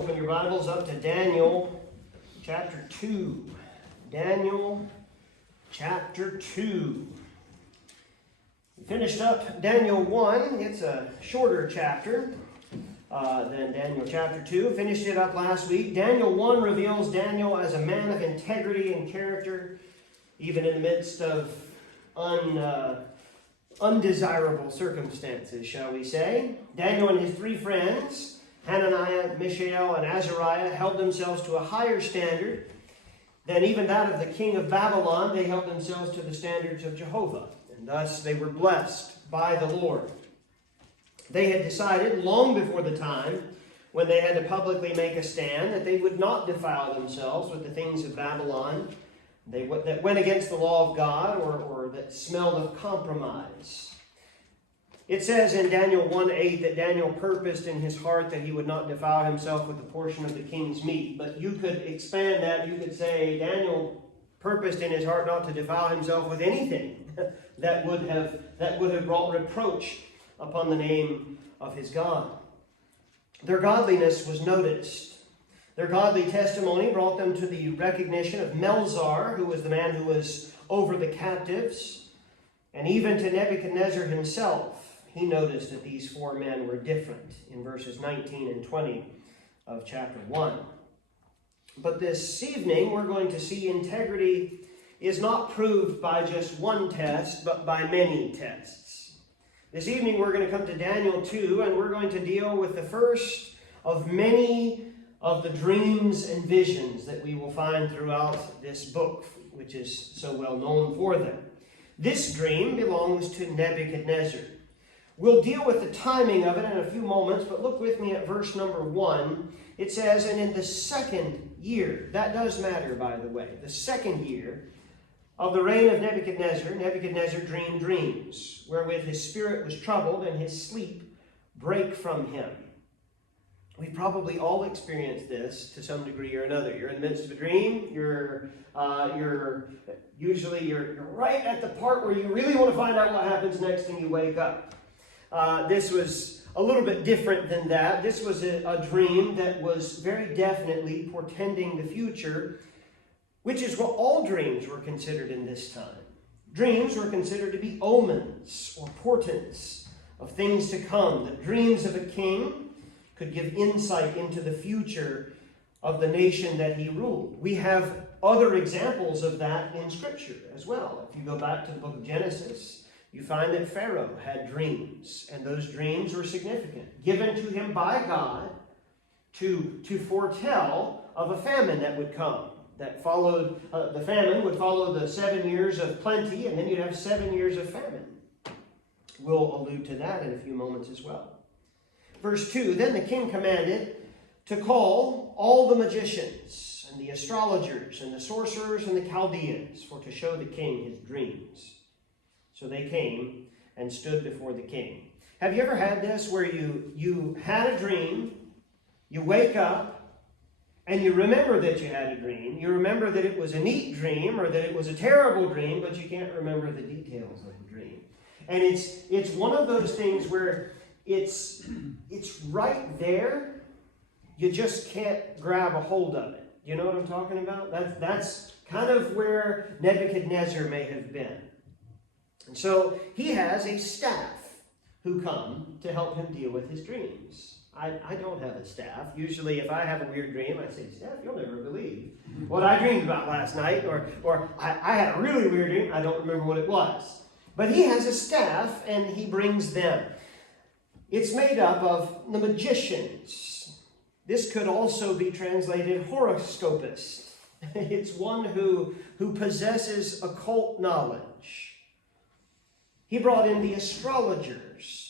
open your Bibles up to Daniel chapter 2. Daniel chapter 2. We finished up Daniel 1. It's a shorter chapter than Daniel chapter 2. Finished it up last week. Daniel 1 reveals Daniel as a man of integrity and character, even in the midst of undesirable circumstances, shall we say. Daniel and his three friends, Hananiah, Mishael, and Azariah, held themselves to a higher standard than even that of the king of Babylon. They held themselves to the standards of Jehovah, and thus they were blessed by the Lord. They had decided long before the time when they had to publicly make a stand that they would not defile themselves with the things of Babylon that went against the law of God or that smelled of compromise. It says in Daniel 1:8 that Daniel purposed in his heart that he would not defile himself with a portion of the king's meat. But you could expand that. You could say Daniel purposed in his heart not to defile himself with anything that would have brought reproach upon the name of his God. Their godliness was noticed. Their godly testimony brought them to the recognition of Melzar, who was the man who was over the captives, and even to Nebuchadnezzar himself. He noticed that these four men were different in verses 19 and 20 of chapter 1. But this evening we're going to see integrity is not proved by just one test, but by many tests. This evening we're going to come to Daniel 2, and we're going to deal with the first of many of the dreams and visions that we will find throughout this book, which is so well known for them. This dream belongs to Nebuchadnezzar. We'll deal with the timing of it in a few moments, but look with me at verse number 1. It says, and in the second year, that does matter, by the way, the second year of the reign of Nebuchadnezzar, Nebuchadnezzar dreamed dreams, wherewith his spirit was troubled, and his sleep brake from him. We've probably all experienced this to some degree or another. You're in the midst of a dream. You're right at the part where you really want to find out what happens next, and you wake up. This was a little bit different than that. This was a dream that was very definitely portending the future, which is what all dreams were considered in this time. Dreams were considered to be omens or portents of things to come. The dreams of a king could give insight into the future of the nation that he ruled. We have other examples of that in Scripture as well. If you go back to the book of Genesis, you find that Pharaoh had dreams, and those dreams were significant, given to him by God to foretell of a famine that would come. That followed, the famine would follow the 7 years of plenty, and then you'd have 7 years of famine. We'll allude to that in a few moments as well. Verse 2, then the king commanded to call all the magicians and the astrologers and the sorcerers and the Chaldeans for to show the king his dreams. So they came and stood before the king. Have you ever had this where you had a dream, you wake up, and you remember that you had a dream. You remember that it was a neat dream or that it was a terrible dream, but you can't remember the details of the dream. And it's one of those things where it's right there. You just can't grab a hold of it. You know what I'm talking about? That's kind of where Nebuchadnezzar may have been. And so he has a staff who come to help him deal with his dreams. I don't have a staff. Usually if I have a weird dream, I say, Steph, you'll never believe what I dreamed about last night. Or I had a really weird dream. I don't remember what it was. But he has a staff, and he brings them. It's made up of the magicians. This could also be translated horoscopist. It's one who possesses occult knowledge. He brought in the astrologers.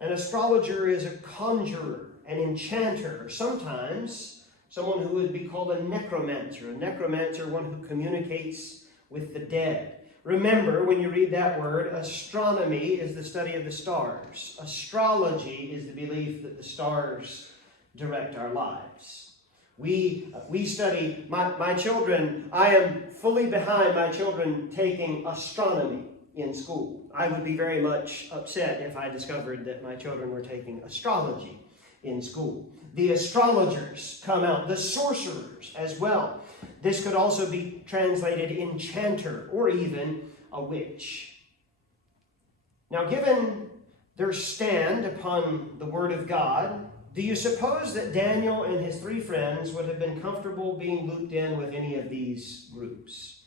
An astrologer is a conjurer, an enchanter, or sometimes someone who would be called a necromancer. A necromancer, one who communicates with the dead. Remember, when you read that word, astronomy is the study of the stars. Astrology is the belief that the stars direct our lives. We study, my children, I am fully behind my children taking astronomy in school. I would be very much upset if I discovered that my children were taking astrology in school. The astrologers come out, the sorcerers as well. This could also be translated enchanter or even a witch. Now, given their stand upon the Word of God, do you suppose that Daniel and his three friends would have been comfortable being looped in with any of these groups?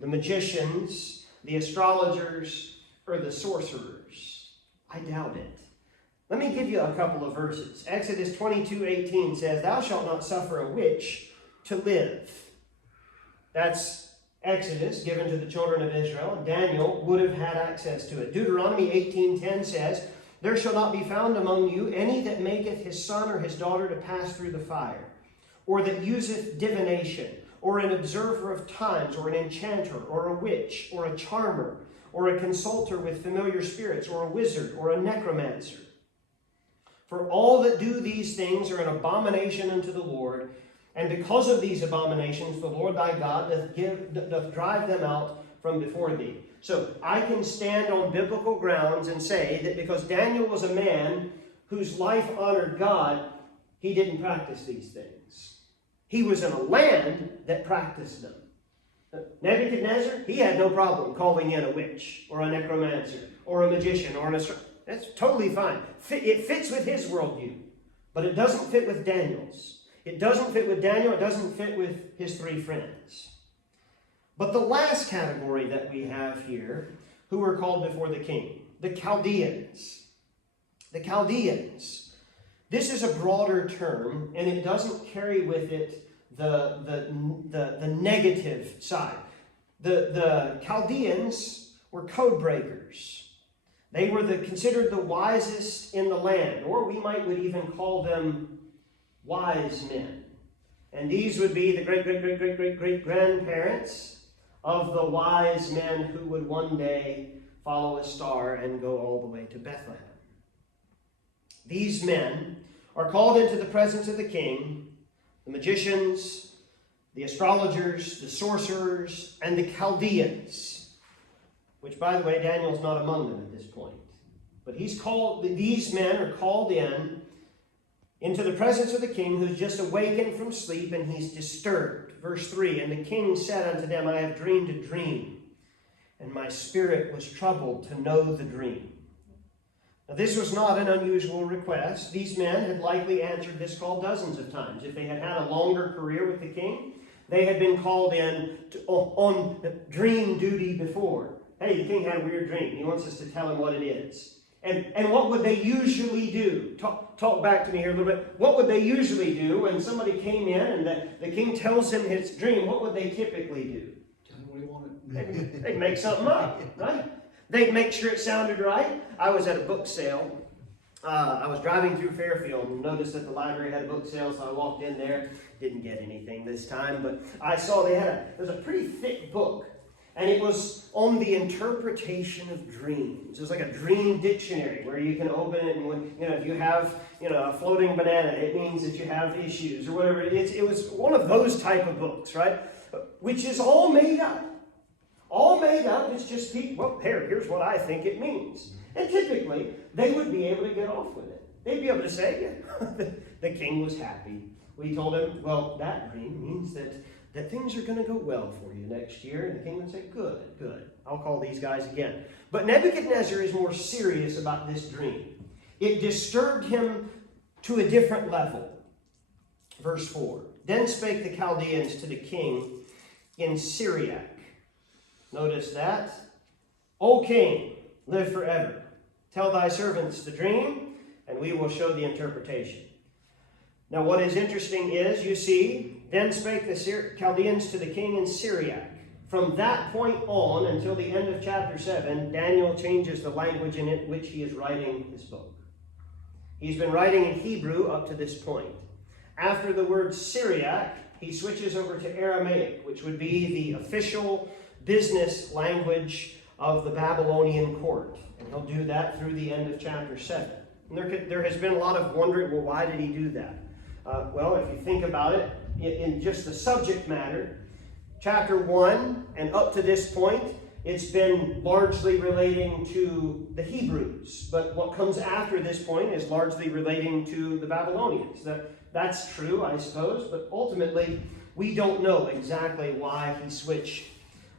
The magicians, the astrologers, or the sorcerers? I doubt it. Let me give you a couple of verses. Exodus 22:18 says, "Thou shalt not suffer a witch to live." That's Exodus given to the children of Israel, and Daniel would have had access to it. Deuteronomy 18:10 says, "There shall not be found among you any that maketh his son or his daughter to pass through the fire, or that useth divination, or an observer of times, or an enchanter, or a witch, or a charmer, or a consulter with familiar spirits, or a wizard, or a necromancer. For all that do these things are an abomination unto the Lord, and because of these abominations the Lord thy God doth drive them out from before thee." So I can stand on biblical grounds and say that because Daniel was a man whose life honored God, he didn't practice these things. He was in a land that practiced them. Nebuchadnezzar, he had no problem calling in a witch or a necromancer or a magician or an astrologer. That's totally fine. It fits with his worldview, but it doesn't fit with Daniel's. It doesn't fit with Daniel. It doesn't fit with his three friends. But the last category that we have here, who were called before the king, the Chaldeans. The Chaldeans. This is a broader term, and it doesn't carry with it the negative side. The Chaldeans were code breakers. They were considered the wisest in the land, or we would even call them wise men. And these would be the great-great-great-great-great-grandparents of the wise men who would one day follow a star and go all the way to Bethlehem. These men are called into the presence of the king, the magicians, the astrologers, the sorcerers, and the Chaldeans. Which, by the way, Daniel's not among them at this point. But these men are called into the presence of the king, who's just awakened from sleep, and he's disturbed. Verse 3, "And the king said unto them, I have dreamed a dream, and my spirit was troubled to know the dream." Now, this was not an unusual request. These men had likely answered this call dozens of times. If they had had a longer career with the king, they had been called in on dream duty before. Hey, the king had a weird dream. He wants us to tell him what it is. And what would they usually do? Talk back to me here a little bit. What would they usually do when somebody came in and the king tells him his dream? What would they typically do? Tell him what he wanted. They'd make something up, right? They'd make sure it sounded right. I was at a book sale. I was driving through Fairfield and noticed that the library had a book sale, so I walked in there. Didn't get anything this time, but I saw there's a pretty thick book. And it was on the interpretation of dreams. It was like a dream dictionary where you can open it, and if you have a floating banana, it means that you have issues or whatever. It was one of those type of books, right? Which is all made up. All made up. It's just here's what I think it means. And typically, they would be able to get off with it. They'd be able to say, the king was happy. We told him, well, that dream means that things are going to go well for you next year. And the king would say, good. I'll call these guys again. But Nebuchadnezzar is more serious about this dream. It disturbed him to a different level. Verse 4. "Then spake the Chaldeans to the king in Syriac." Notice that. "O king, live forever. Tell thy servants the dream, and we will show the interpretation." Now what is interesting is, you see, "Then spake the Chaldeans to the king in Syriac." From that point on until the end of chapter 7, Daniel changes the language in which he is writing his book. He's been writing in Hebrew up to this point. After the word Syriac, he switches over to Aramaic, which would be the official business language of the Babylonian court. And he'll do that through the end of chapter 7. And there has been a lot of wondering, well, why did he do that? Well, if you think about it, in just the subject matter, chapter 1 and up to this point it's been largely relating to the Hebrews. But what comes after this point is largely relating to the Babylonians. That's true, I suppose, but ultimately we don't know exactly why he switched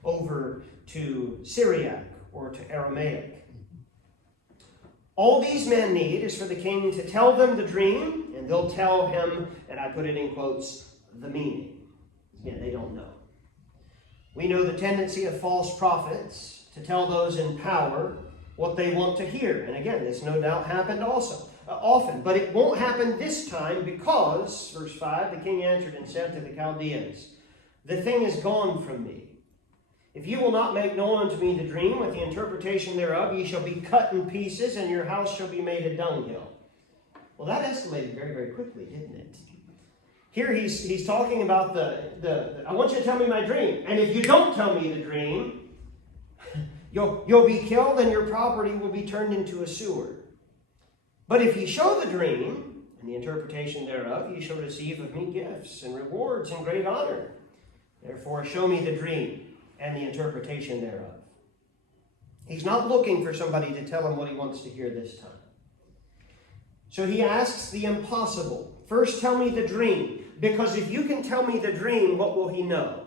over to Syriac or to Aramaic. All these men need is for the king to tell them the dream, and they'll tell him, and I put it in quotes, the meaning. Again, they don't know. We know the tendency of false prophets to tell those in power what they want to hear. And again, this no doubt happened often. But it won't happen this time because, verse 5, the king answered and said to the Chaldeans, the thing is gone from me. If you will not make known unto me the dream with the interpretation thereof, ye shall be cut in pieces, and your house shall be made a dunghill. Well, that escalated very, very quickly, didn't it? Here he's talking about I want you to tell me my dream. And if you don't tell me the dream, you'll be killed and your property will be turned into a sewer. But if ye show the dream and the interpretation thereof, ye shall receive of me gifts and rewards and great honor. Therefore show me the dream and the interpretation thereof. He's not looking for somebody to tell him what he wants to hear this time. So he asks the impossible. First, tell me the dream. Because if you can tell me the dream, what will he know?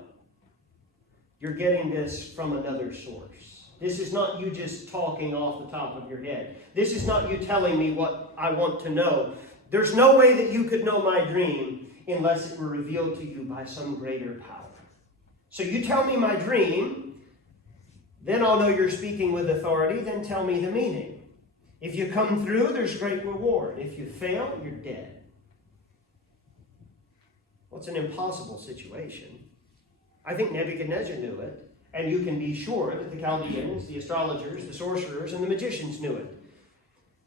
You're getting this from another source. This is not you just talking off the top of your head. This is not you telling me what I want to know. There's no way that you could know my dream unless it were revealed to you by some greater power. So you tell me my dream, then I'll know you're speaking with authority, then tell me the meaning. If you come through, there's great reward. If you fail, you're dead. Well, it's an impossible situation. I think Nebuchadnezzar knew it, and you can be sure that the Chaldeans, the astrologers, the sorcerers, and the magicians knew it.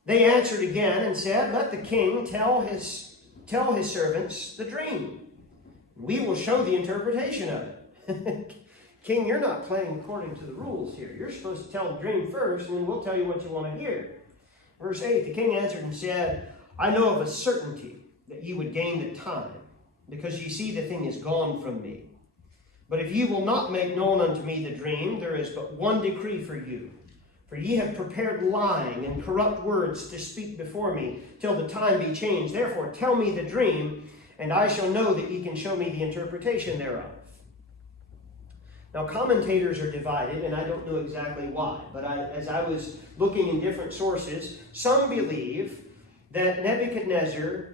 They answered again and said, let the king tell his servants the dream. We will show the interpretation of it. King, you're not playing according to the rules here. You're supposed to tell the dream first, and then we'll tell you what you want to hear. Verse 8, the king answered and said, I know of a certainty that ye would gain the time, because ye see the thing is gone from me. But if ye will not make known unto me the dream, there is but one decree for you. For ye have prepared lying and corrupt words to speak before me, till the time be changed. Therefore tell me the dream, and I shall know that ye can show me the interpretation thereof. Now, commentators are divided, and I don't know exactly why. But as I was looking in different sources, some believe that Nebuchadnezzar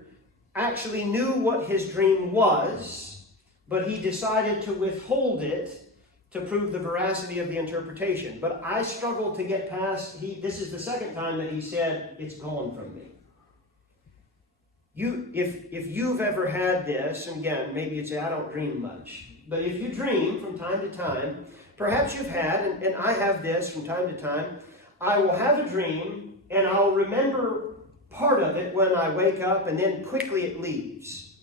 actually knew what his dream was, but he decided to withhold it to prove the veracity of the interpretation. But I struggle to get past, this is the second time that he said, it's gone from me. If you've ever had this, and again, maybe you'd say, I don't dream much. But if you dream from time to time, perhaps you've had, and I have this from time to time, I will have a dream, and I'll remember part of it when I wake up, and then quickly it leaves.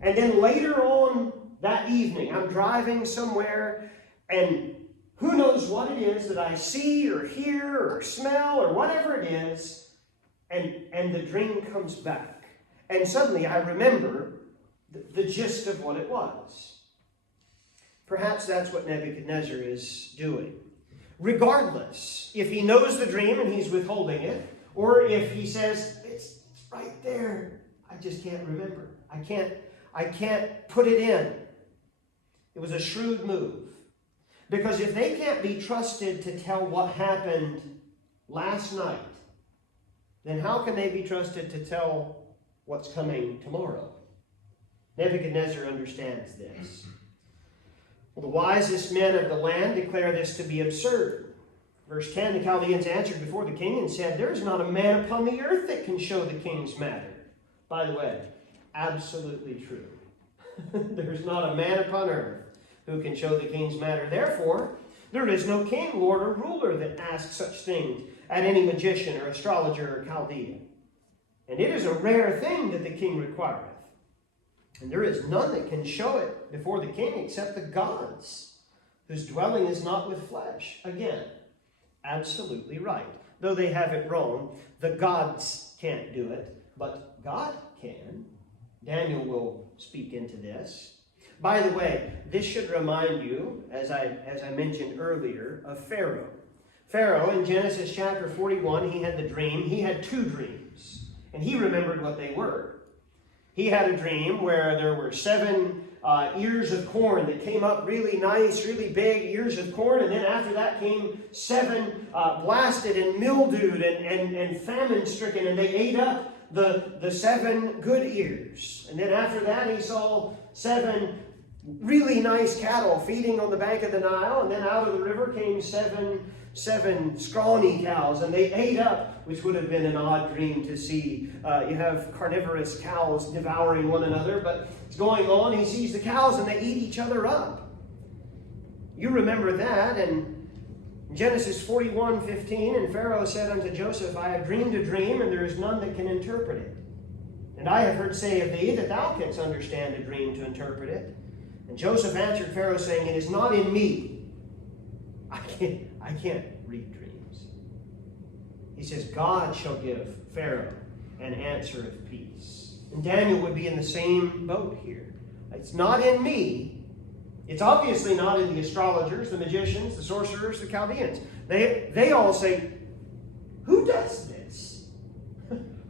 And then later on that evening, I'm driving somewhere, and who knows what it is that I see or hear or smell or whatever it is, and the dream comes back. And suddenly I remember the gist of what it was. Perhaps that's what Nebuchadnezzar is doing. Regardless, if he knows the dream and he's withholding it, or if he says, it's right there, I just can't remember. I can't put it in. It was a shrewd move. Because if they can't be trusted to tell what happened last night, then how can they be trusted to tell what's coming tomorrow? Nebuchadnezzar understands this. Well, the wisest men of the land declare this to be absurd. Verse 10, the Chaldeans answered before the king and said, there is not a man upon the earth that can show the king's matter. By the way, absolutely true. There's not a man upon earth who can show the king's matter. Therefore, there is no king, lord, or ruler that asks such things at any magician or astrologer or Chaldean. And it is a rare thing that the king requireth. And there is none that can show it before the king except the gods, whose dwelling is not with flesh. Again, absolutely right. Though they have it wrong, the gods can't do it, but God can. Daniel will speak into this. By the way, this should remind you, as I mentioned earlier, of Pharaoh. Pharaoh, in Genesis chapter 41, he had the dream. He had two dreams, and he remembered what they were. He had a dream where there were 7 ears of corn that came up really nice, really big ears of corn, and then after that came 7 blasted and mildewed and famine-stricken, and they ate up the 7 good ears. And then after that he saw 7 really nice cattle feeding on the bank of the Nile, and then out of the river came seven scrawny cows, and they ate up, which would have been an odd dream to see. You have carnivorous cows devouring one another, but it's going on. He sees the cows, and they eat each other up. You remember that, and Genesis 41:15, and Pharaoh said unto Joseph, I have dreamed a dream, and there is none that can interpret it. And I have heard say of thee that thou canst understand a dream to interpret it. And Joseph answered Pharaoh, saying, It is not in me. I can't read dreams. He says, God shall give Pharaoh an answer of peace. And Daniel would be in the same boat here. It's not in me. It's obviously not in the astrologers, the magicians, the sorcerers, the Chaldeans. They all say, who does this?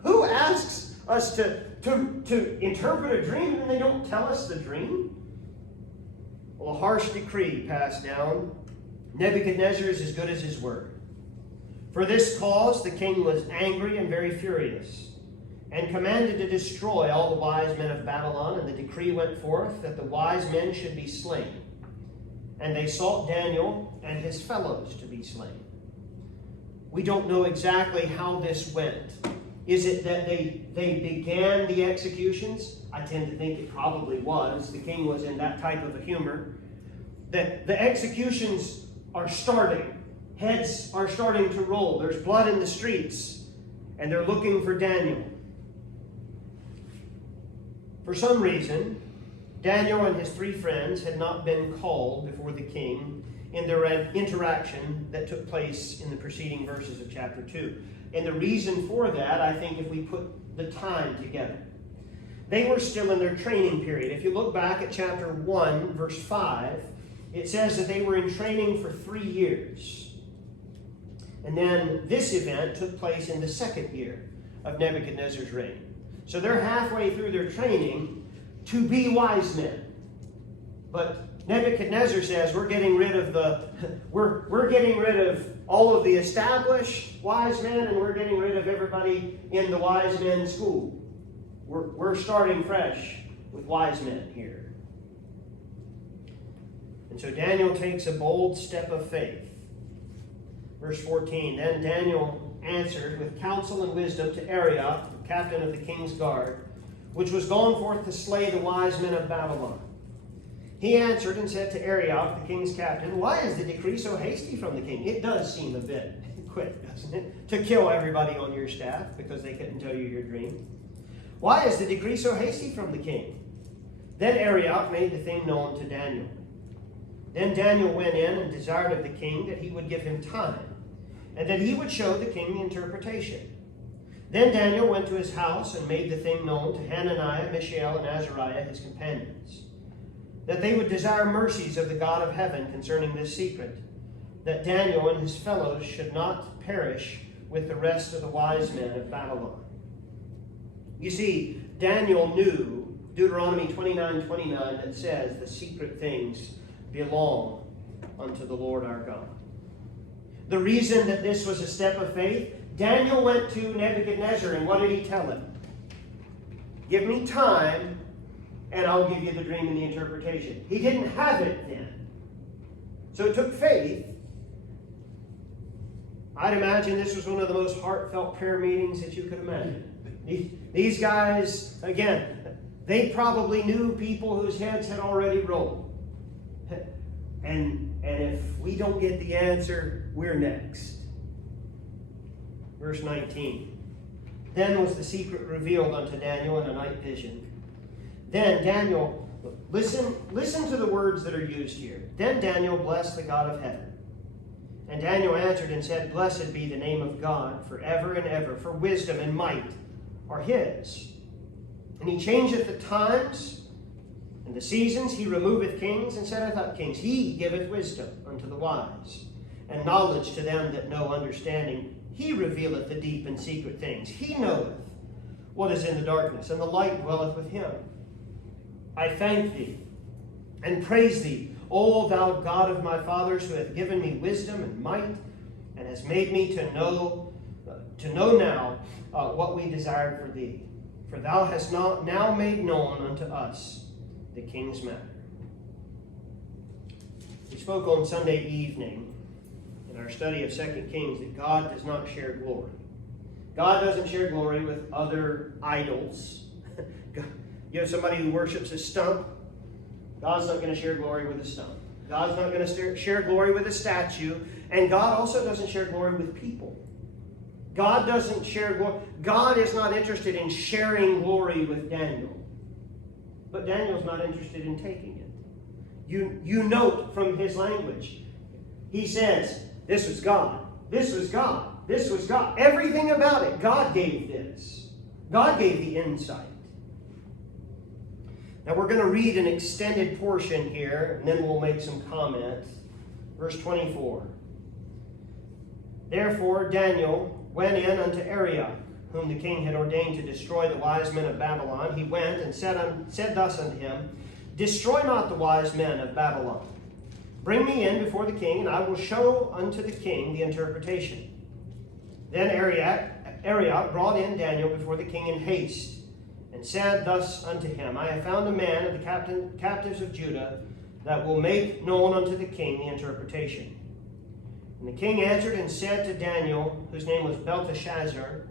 Who asks us to interpret a dream and they don't tell us the dream? Well, a harsh decree passed down. Nebuchadnezzar is as good as his word. For this cause the king was angry and very furious, and commanded to destroy all the wise men of Babylon, and the decree went forth that the wise men should be slain. And they sought Daniel and his fellows to be slain. We don't know exactly how this went. Is it that they began the executions? I tend to think it probably was. The king was in that type of a humor. That the executions are starting. Heads are starting to roll. There's blood in the streets. And they're looking for Daniel. For some reason, Daniel and his 3 friends had not been called before the king in their interaction that took place in the preceding verses of chapter 2. And the reason for that, I think, if we put the time together. They were still in their training period. If you look back at chapter 1, verse 5, it says that they were in training for 3 years. And then this event took place in the 2nd year of Nebuchadnezzar's reign. So they're halfway through their training to be wise men. But Nebuchadnezzar says we're getting rid of all of the established wise men, and we're getting rid of everybody in the wise men school. We're starting fresh with wise men here. And so Daniel takes a bold step of faith. Verse 14, Then Daniel answered with counsel and wisdom to Arioch, the captain of the king's guard, which was gone forth to slay the wise men of Babylon. He answered and said to Arioch, the king's captain, Why is the decree so hasty from the king? It does seem a bit quick, doesn't it? To kill everybody on your staff because they couldn't tell you your dream. Why is the decree so hasty from the king? Then Arioch made the thing known to Daniel. Then Daniel went in and desired of the king that he would give him time, and that he would show the king the interpretation. Then Daniel went to his house and made the thing known to Hananiah, Mishael, and Azariah, his companions, that they would desire mercies of the God of heaven concerning this secret, that Daniel and his fellows should not perish with the rest of the wise men of Babylon. You see, Daniel knew Deuteronomy 29:29 that says the secret things belong unto the Lord our God. The reason that this was a step of faith, Daniel went to Nebuchadnezzar, and what did he tell him? Give me time, and I'll give you the dream and the interpretation. He didn't have it then. So it took faith. I'd imagine this was one of the most heartfelt prayer meetings that you could imagine. These guys, again, they probably knew people whose heads had already rolled. And if we don't get the answer, we're next. Verse 19. Then was the secret revealed unto Daniel in a night vision. Then Daniel, listen to the words that are used here. Then Daniel blessed the God of heaven. And Daniel answered and said, Blessed be the name of God forever and ever, for wisdom and might are his. And he changeth the times and the the seasons he removeth kings, and setteth up kings. He giveth wisdom unto the wise, and knowledge to them that know understanding. He revealeth the deep and secret things. He knoweth what is in the darkness, and the light dwelleth with him. I thank thee, and praise thee, O thou God of my fathers, who hath given me wisdom and might, and has made me to know now what we desired for thee. For thou hast now made known unto us the king's matter. We spoke on Sunday evening in our study of 2 Kings that God does not share glory. God doesn't share glory with other idols. You have somebody who worships a stump. God's not going to share glory with a stump. God's not going to share glory with a statue. And God also doesn't share glory with people. God doesn't share glory. God is not interested in sharing glory with Daniel. But Daniel's not interested in taking it. You note from his language. He says, this was God. This was God. This was God. Everything about it, God gave this. God gave the insight. Now we're going to read an extended portion here, and then we'll make some comments. Verse 24. Therefore Daniel went in unto Arioch, whom the king had ordained to destroy the wise men of Babylon. He went and said thus unto him, Destroy not the wise men of Babylon. Bring me in before the king, and I will show unto the king the interpretation. Then Arioch brought in Daniel before the king in haste, and said thus unto him, I have found a man of the captives of Judah that will make known unto the king the interpretation. And the king answered and said to Daniel, whose name was Belteshazzar,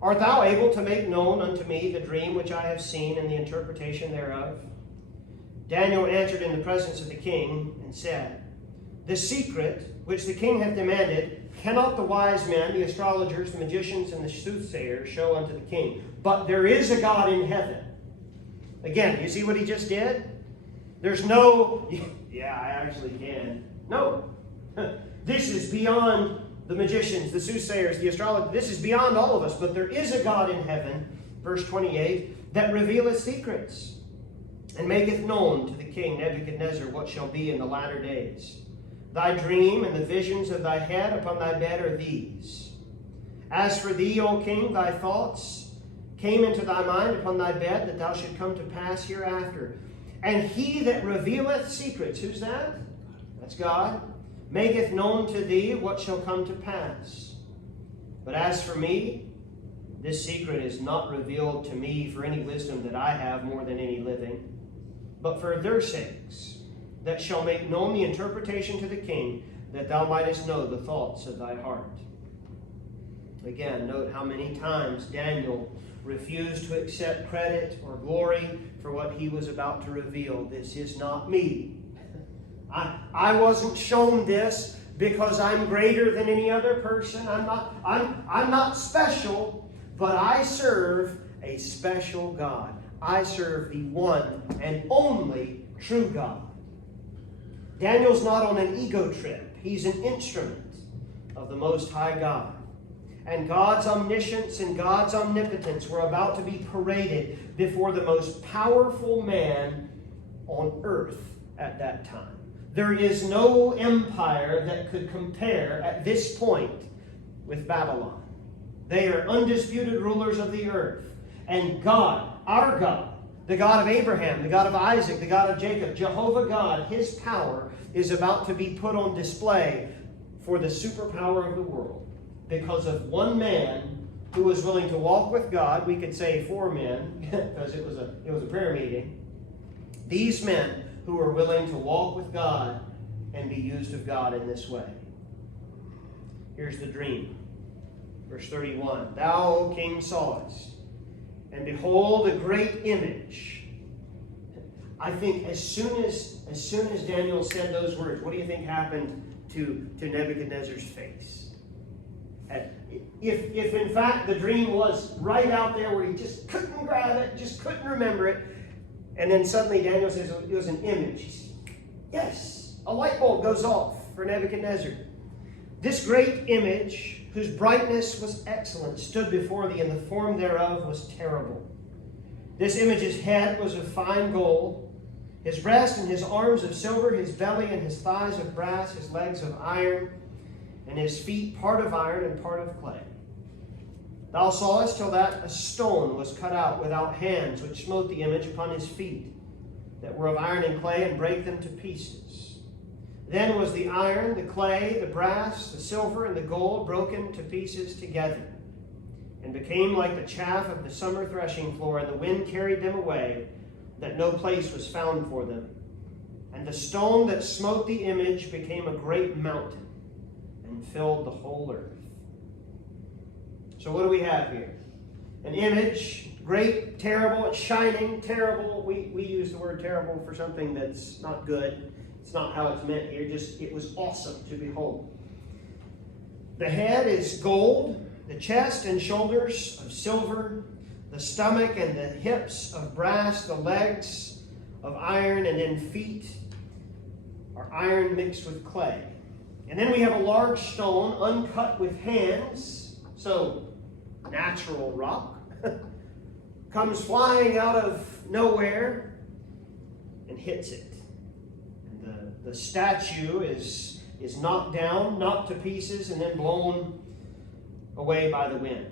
Art thou able to make known unto me the dream which I have seen and the interpretation thereof? Daniel answered in the presence of the king and said, The secret which the king hath demanded cannot the wise men, the astrologers, the magicians, and the soothsayers show unto the king. But there is a God in heaven. Again, you see what he just did? There's no, yeah, I actually can. No. This is beyond the magicians, the soothsayers, the astrologers. This is beyond all of us. But there is a God in heaven, verse 28, that revealeth secrets, and maketh known to the king Nebuchadnezzar what shall be in the latter days. Thy dream and the visions of thy head upon thy bed are these. As for thee, O king, thy thoughts came into thy mind upon thy bed, that thou should come to pass hereafter. And he that revealeth secrets, who's that? That's God. Maketh known to thee what shall come to pass. But as for me, this secret is not revealed to me for any wisdom that I have more than any living, but for their sakes, that shall make known the interpretation to the king, that thou mightest know the thoughts of thy heart. Again, note how many times Daniel refused to accept credit or glory for what he was about to reveal. This is not me. I wasn't shown this because I'm greater than any other person. I'm not special, but I serve a special God. I serve the one and only true God. Daniel's not on an ego trip. He's an instrument of the Most High God. And God's omniscience and God's omnipotence were about to be paraded before the most powerful man on earth at that time. There is no empire that could compare at this point with Babylon. They are undisputed rulers of the earth. And God, our God, the God of Abraham, the God of Isaac, the God of Jacob, Jehovah God, his power is about to be put on display for the superpower of the world because of one man who was willing to walk with God. We could say 4 men because it was a prayer meeting. These men who were willing to walk with God and be used of God in this way. Here's the dream. Verse 31. Thou, O king, sawest, and behold a great image. I think as soon as Daniel said those words, what do you think happened to Nebuchadnezzar's face? If in fact the dream was right out there where he just couldn't grab it, just couldn't remember it, and then suddenly Daniel says it was an image. Yes, a light bulb goes off for Nebuchadnezzar. This great image, whose brightness was excellent, stood before thee, and the form thereof was terrible. This image's head was of fine gold, His breast and his arms of silver, his belly and his thighs of brass, his legs of iron, and his feet part of iron and part of clay. Thou sawest till that a stone was cut out without hands, which smote the image upon his feet, that were of iron and clay, and brake them to pieces. Then was the iron, the clay, the brass, the silver, and the gold broken to pieces together, and became like the chaff of the summer threshing floor, and the wind carried them away, that no place was found for them. And the stone that smote the image became a great mountain, and filled the whole earth. So what do we have here? An image, great, terrible, it's shining, terrible. We use the word terrible for something that's not good. It's not how it's meant here, just it was awesome to behold. The head is gold, the chest and shoulders of silver, the stomach and the hips of brass, the legs of iron, and then feet are iron mixed with clay. And then we have a large stone uncut with hands, so natural rock, comes flying out of nowhere and hits it. And the statue is knocked down, knocked to pieces, and then blown away by the wind.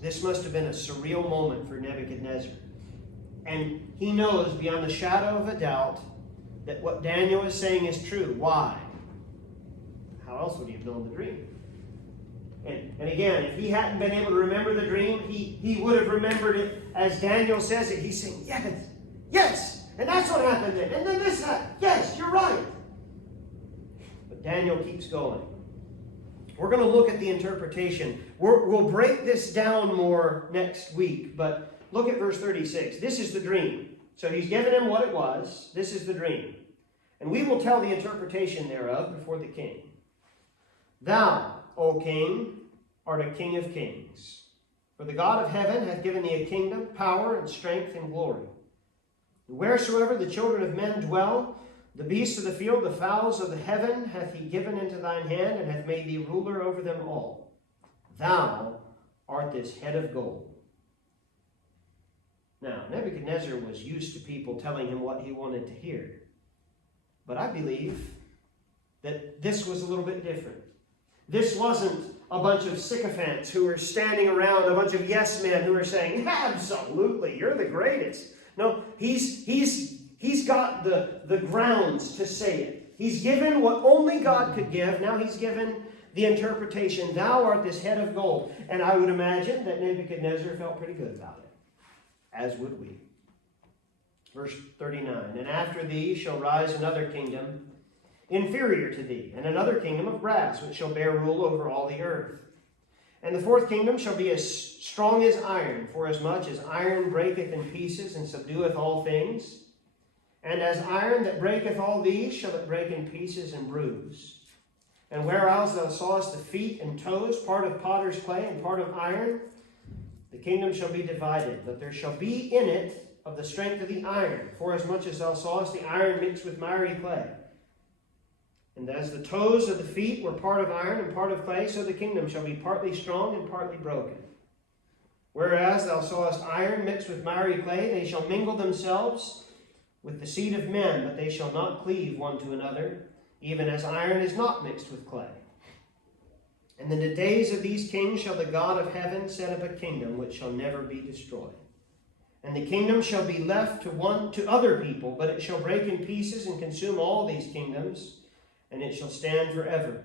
This must have been a surreal moment for Nebuchadnezzar. And he knows beyond the shadow of a doubt that what Daniel is saying is true. Why? How else would he have known the dream? And again, if he hadn't been able to remember the dream, he would have remembered it as Daniel says it. He's saying, yes, yes, and that's what happened then. And then this happened. Yes, you're right. But Daniel keeps going. We're going to look at the interpretation. We'll break this down more next week, but look at verse 36. This is the dream. So he's given him what it was. This is the dream. And we will tell the interpretation thereof before the king. Thou, O king, art a king of kings. For the God of heaven hath given thee a kingdom, power, and strength, and glory. And wheresoever the children of men dwell, the beasts of the field, the fowls of the heaven, hath he given into thine hand, and hath made thee ruler over them all. Thou art this head of gold. Now, Nebuchadnezzar was used to people telling him what he wanted to hear. But I believe that this was a little bit different. This wasn't a bunch of sycophants who were standing around, a bunch of yes men who were saying, absolutely, you're the greatest. No, he's got the grounds to say it. He's given what only God could give. Now he's given the interpretation, thou art this head of gold. And I would imagine that Nebuchadnezzar felt pretty good about it, as would we. Verse 39, and after thee shall rise another kingdom, inferior to thee, and another kingdom of brass, which shall bear rule over all the earth. And the fourth kingdom shall be as strong as iron, forasmuch as iron breaketh in pieces, and subdueth all things. And as iron that breaketh all these, shall it break in pieces and bruise. And whereas thou sawest the feet and toes, part of potter's clay and part of iron, the kingdom shall be divided, but there shall be in it of the strength of the iron, forasmuch as thou sawest the iron mixed with miry clay. And as the toes of the feet were part of iron and part of clay, so the kingdom shall be partly strong and partly broken. Whereas thou sawest iron mixed with miry clay, they shall mingle themselves with the seed of men, but they shall not cleave one to another, even as iron is not mixed with clay. And in the days of these kings shall the God of heaven set up a kingdom which shall never be destroyed. And the kingdom shall be left to other people, but it shall break in pieces and consume all these kingdoms, and it shall stand forever.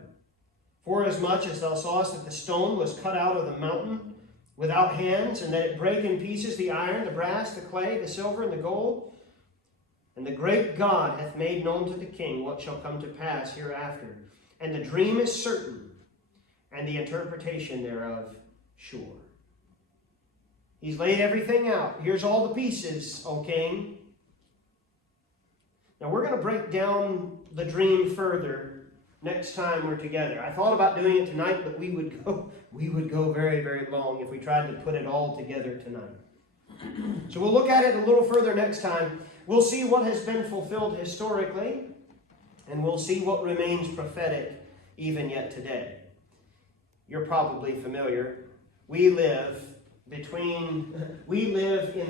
Forasmuch as thou sawest that the stone was cut out of the mountain without hands, and that it brake in pieces the iron, the brass, the clay, the silver, and the gold, and the great God hath made known to the king what shall come to pass hereafter. And the dream is certain, and the interpretation thereof sure. He's laid everything out. Here's all the pieces, O king. Now we're going to break down the dream further next time we're together. I thought about doing it tonight, but we would go very, very long if we tried to put it all together tonight. So we'll look at it a little further next time. We'll see what has been fulfilled historically, and we'll see what remains prophetic even yet today. You're probably familiar. We live in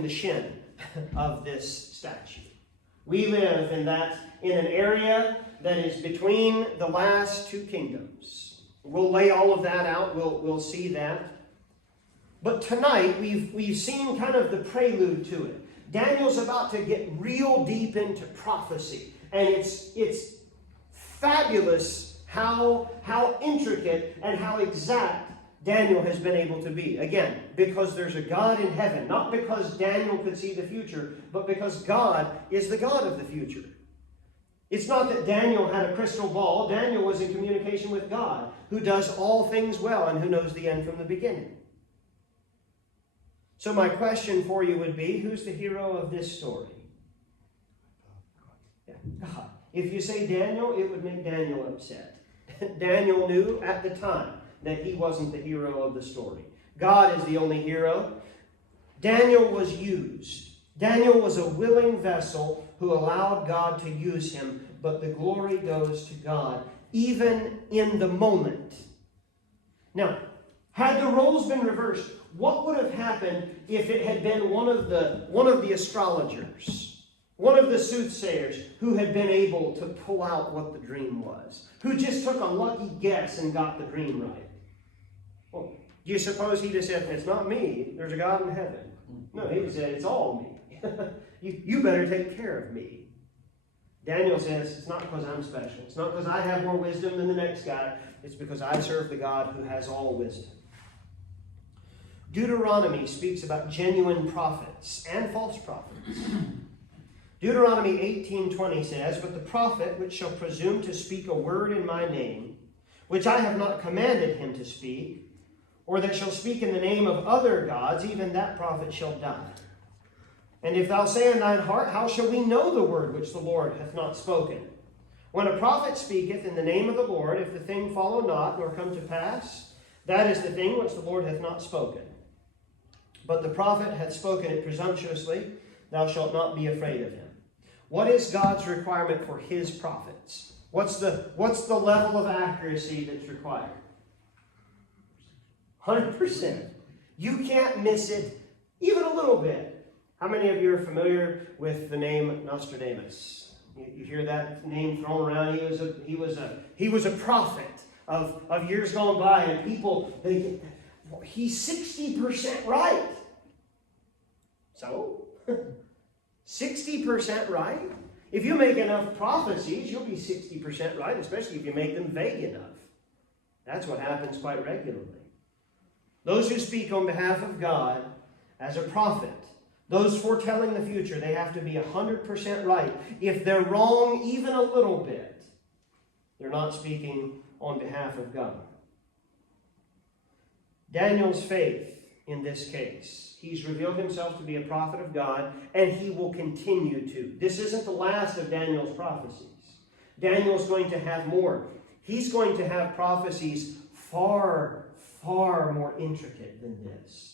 the Shin. of this statue. We live in an area that is between the last two kingdoms. We'll lay all of that out. We'll see that. But tonight we've seen kind of the prelude to it. Daniel's about to get real deep into prophecy, and it's fabulous how intricate and how exact Daniel has been able to be. Again, because there's a God in heaven, not because Daniel could see the future, but because God is the God of the future. It's not that Daniel had a crystal ball. Daniel was in communication with God, who does all things well and who knows the end from the beginning. So my question for you would be, who's the hero of this story? Yeah, God. If you say Daniel, it would make Daniel upset. Daniel knew at the time that he wasn't the hero of the story. God is the only hero. Daniel was used. Daniel was a willing vessel who allowed God to use him, but the glory goes to God, even in the moment. Now, had the roles been reversed, what would have happened if it had been one of the astrologers, one of the soothsayers who had been able to pull out what the dream was, who just took a lucky guess and got the dream right? Well, do you suppose he just said, it's not me, there's a God in heaven? No, he said, it's all me. You better take care of me. Daniel says, it's not because I'm special. It's not because I have more wisdom than the next guy. It's because I serve the God who has all wisdom. Deuteronomy speaks about genuine prophets and false prophets. Deuteronomy 18:20 says, but the prophet which shall presume to speak a word in my name, which I have not commanded him to speak, or that shall speak in the name of other gods, even that prophet shall die. And if thou say in thine heart, how shall we know the word which the Lord hath not spoken? When a prophet speaketh in the name of the Lord, if the thing follow not, nor come to pass, that is the thing which the Lord hath not spoken. But the prophet hath spoken it presumptuously, thou shalt not be afraid of him. What is God's requirement for his prophets? What's the level of accuracy that's required? 100%. You can't miss it even a little bit. How many of you are familiar with the name Nostradamus? You hear that name thrown around. He was a prophet of years gone by, and people he's 60% right. So 60% right. If you make enough prophecies, you'll be 60% right, especially if you make them vague enough. That's what happens quite regularly. Those who speak on behalf of God as a prophet, those foretelling the future, they have to be 100% right. If they're wrong even a little bit, they're not speaking on behalf of God. Daniel's faith in this case, he's revealed himself to be a prophet of God, and he will continue to. This isn't the last of Daniel's prophecies. Daniel's going to have more. He's going to have prophecies far, far more intricate than this.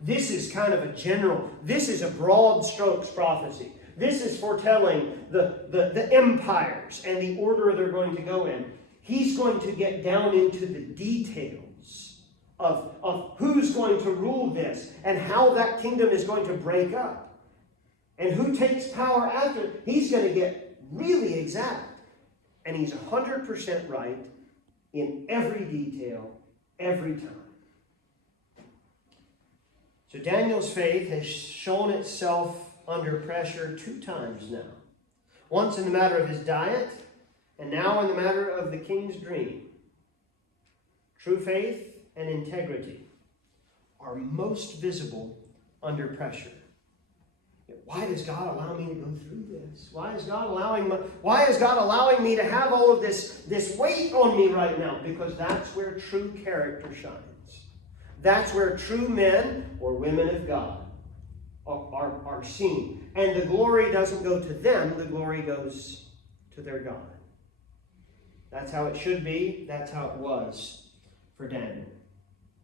This is kind of a general, this is a broad strokes prophecy. This is foretelling the empires and the order they're going to go in. He's going to get down into the details of who's going to rule this and how that kingdom is going to break up and who takes power after. He's going to get really exact. And he's 100% right in every detail, every time. So Daniel's faith has shown itself under pressure 2 times now. Once in the matter of his diet, and now in the matter of the king's dream. True faith and integrity are most visible under pressure. Why does God allow me to go through this? Why is God allowing me to have all of this weight on me right now? Because that's where true character shines. That's where true men or women of God are seen. And the glory doesn't go to them, the glory goes to their God. That's how it should be. That's how it was for Daniel.